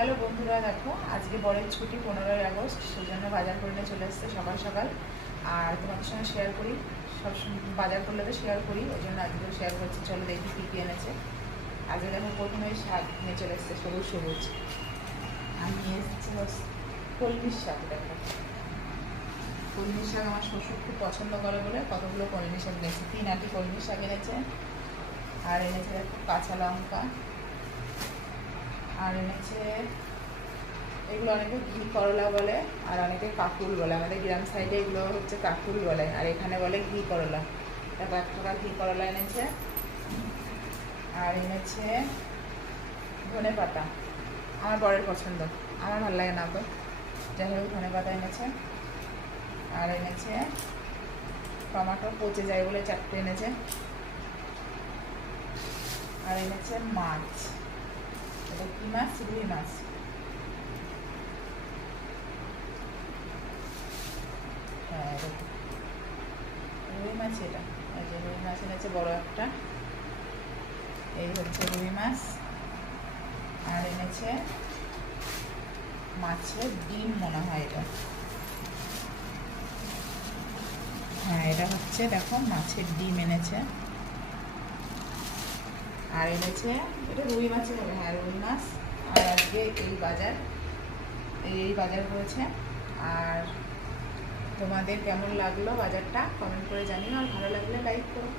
Hello বন্ধুরা, দেখো আজকে বরের ছুটি 15ই আগস্ট, সেই জন্য বাজার করে নিয়ে চলে এসছে সকাল সকাল। আর তোমাদের সঙ্গে শেয়ার করি, সবসময় বাজার করলে তো শেয়ার করি, ওই জন্য আজকেও শেয়ার করছি। চলো দেখি কী কী এনেছে। আজকে দেখো প্রথমে শাক নিয়ে চলে এসছে, সবুজ সবুজ। আমি নিয়ে এসেছি কলমির শাক। দেখো কলমির শাক আমার শ্বশুর খুব পছন্দ করে বলে কতগুলো কলমির শাক এনেছে, 3 আটি কলমির শাক এনেছে। আর এনেছে দেখো কাঁচা লঙ্কা। আর এনেছে এগুলো অনেকে ঘি করলা বলে, আর অনেকে কাকুল বলে। আমাদের গ্রাম সাইডে এগুলো হচ্ছে কাকুল বলে, আর এখানে বলে ঘি করলা। তারপর 1 টাকা ঘি করলা এনেছে। আর এনেছে ধনে পাতা, আমার বরের পছন্দ, আমার ভালো লাগে না তো, যাই হোক ধনে পাতা এনেছে। আর এনেছে টমাটো, পচে যায় বলে 4টে এনেছে। আর এনেছে মাছ, এটা কি মাছ? রুই মাছ। হ্যাঁ রুই মাছ, এটা এই যে রুই মাছ এনেছে বড় একটা, এই হচ্ছে রুই মাছ। আর এনেছে মাছের ডিম মনে হয় এটা, হ্যাঁ এটা হচ্ছে দেখো মাছের ডিম এনেছে। আর এনেছে এটা রুই মাছের হবে, হ্যাঁ রুই মাছ। আর আজকে এই বাজার করেছে। আর তোমাদের কেমন লাগলো বাজারটা কমেন্ট করে জানিও, আর ভালো লাগলে লাইক করো।